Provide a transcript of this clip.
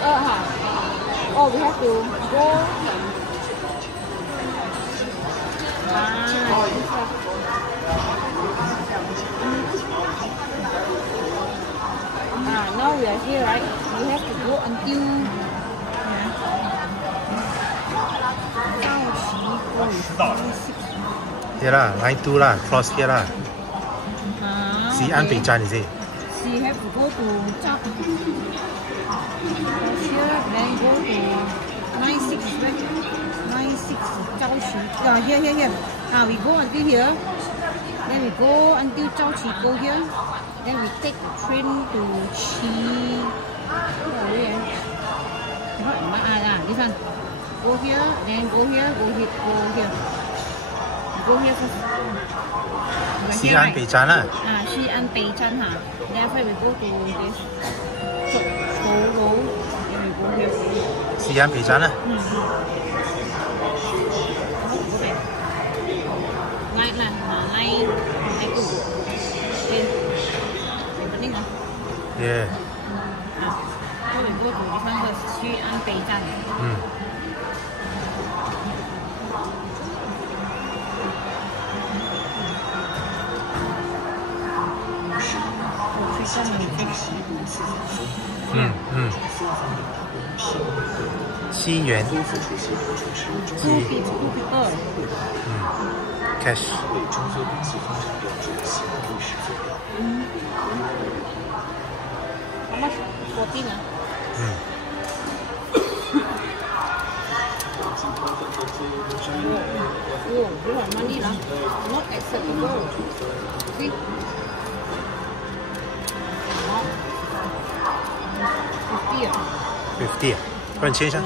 Oh, we have to go. Now we are here, right? We have to go until. Here lah, line 2 lah, cross here lah. Xi'an Beichan is it? So you have to go to Zhao. Here, then go to 96, right? 96 Zhaoqi. Here. We go until here. Then we go until Zhaoqi, go here. Then we take the train to this one. Go here, then go here, go here. Go here first. Xi'an Beichan lah. Xi'an Beichan ha. Then after we go to this. Then we go here. Xi'an Beichan lah. Line lah, line. Okay. Opening ah. Yeah. So we go to this one first. Xi'an Beichan.7元。Cash。How much? 14 ah. Oh, you want money lah? Not acceptable. See? 50 啊，帮你签一下。